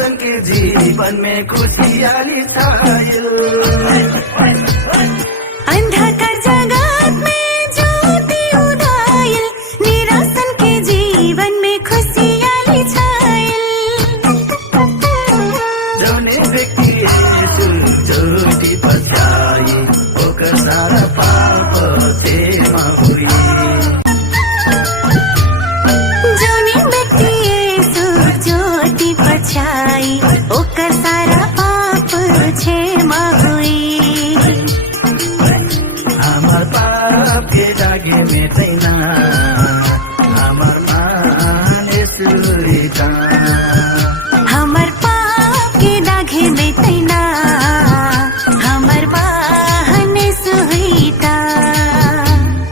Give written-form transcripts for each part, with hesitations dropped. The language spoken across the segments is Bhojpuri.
निरासन के जीवन में खुशियाली छायो। अंधकार जगत में ज्योति उदायल, निरासन के जीवन में खुशियाली छायल। जौने व्यक्ति यीशु ज्योति पछाई, ओकर सारा पाप क्षमा हुई। जौने व्यक्ति यीशु ज्योति पछाई, ओकर सारा पाप क्षमा हुई। हमार पाप के दागे मेटैन, हमार मान यीशुका। हमर पाप के दागे मेटैन, हमर मान यीशुका।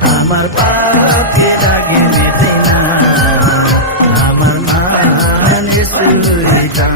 हमार पाप के दागे मेटैन, हमार मान यीशुका।